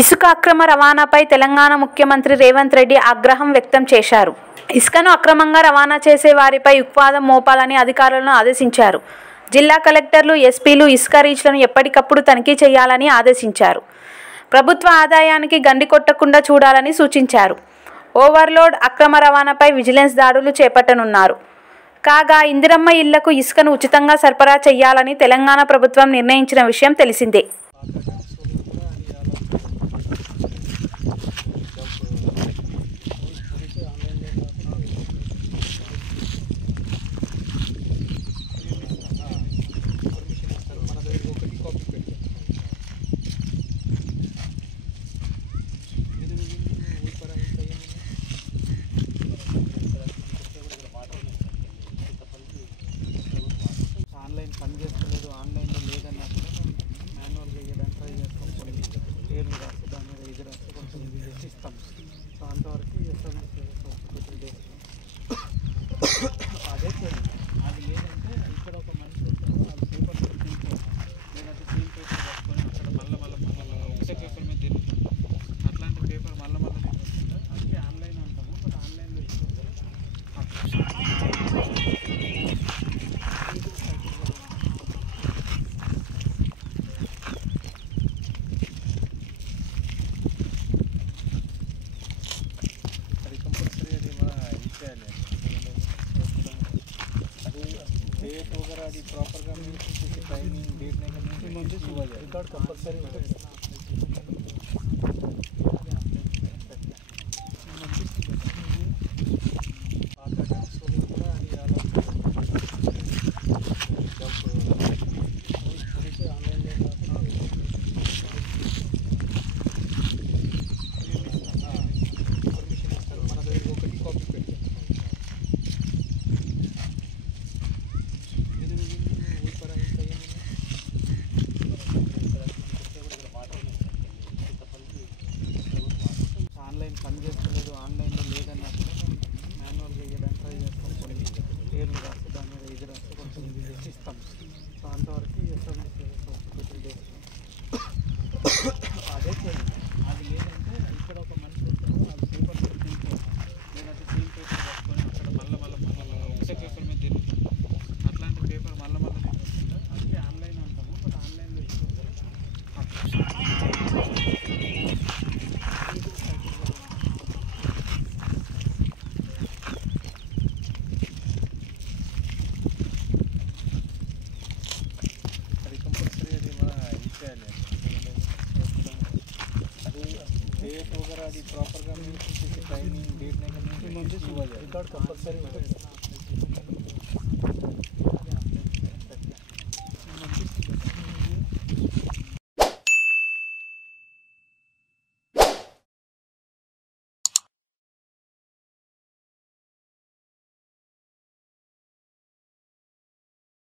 ఇసుక అక్రమ రవాణాపై తెలంగాణ ముఖ్యమంత్రి రేవంత్ రెడ్డి ఆగ్రహం వ్యక్తం చేశారు. ఇసుకను అక్రమంగా రవాణా చేసే వారిపై ఉక్కుపాదం మోపాలని అధికారులను ఆదేశించారు. జిల్లా కలెక్టర్లు, ఎస్పీలు ఇసుక రీచ్లను ఎప్పటికప్పుడు తనిఖీ చేయాలని ఆదేశించారు. ప్రభుత్వ ఆదాయానికి గండి కొట్టకుండా చూడాలని సూచించారు. ఓవర్లోడ్, అక్రమ రవాణాపై విజిలెన్స్ దాడులు చేపట్టనున్నారు. కాగా ఇందిరమ్మ ఇళ్లకు ఇసుకను ఉచితంగా సరఫరా చేయాలని తెలంగాణ ప్రభుత్వం నిర్ణయించిన విషయం తెలిసిందే. ఆన్లైన్ పని చేస్తలేదు, ఆన్లైన్లో లేదని మాన్యువల్గా వేయడానికి ట్రై చేస్తాం. కొన్ని పేర్లు రాసి దాని మీద ఇది రాసి కొంచెం ఇది చేసి ఇస్తాం. సో అంతవరకు ఎస్ఎంఎస్ 2-3 days అదే చేయండి. అది లేదంటే ఇక్కడ ఒక మనిషి వస్తారు, అది పేపర్ మీద తింటారు, లేదంటే సేమ్ పేపర్ పట్టుకొని అక్కడ మళ్ళీ ఒకటే పేపర్ మీద తిరుగుతుంది. అట్లాంటి పేపర్ మళ్ళీ తిరుగుతుంది. అందుకే ఆన్లైన్ అంటాము. బట్ ఆన్లైన్లో डेट वगैरह అది ప్రాపర్గా మీరు చూసి టైమింగ్ డేట్ నుంచి రికార్డ్ కంపల్సరీ ఉంటుంది. ఆన్లైన్ పని చేస్తలేదు, ఆన్లైన్లో లేదని మాన్యువల్గా వేయడానికి ట్రై చేస్తాం. కొన్ని పేర్లు రాసి దాని మీద ఇది రాసి కొంచెం ఇది చేసి ఇస్తాం. సో అంతవరకు ఎస్ఎంఎస్ 2-3 days అదే చేయండి. అది లేదంటే ఇక్కడ ఒక మనిషి వస్తారు, అది పేపర్ మీద తింటారు, లేదంటే సేమ్ పేపర్ పట్టుకొని అక్కడ మళ్ళీ ఒకటే పేపర్ మీద తిరుగుతుంది. అట్లాంటి పేపర్ మళ్ళీ తిరుగుతుంది. అందుకే ఆన్లైన్ అంటాము. బట్ ఆన్లైన్లో डेट वगैरह అది ప్రాపర్గా మీరు చూసి టైమింగ్ డేట్ నుంచి రికార్డ్ కంపల్సరీ ఉంటుంది.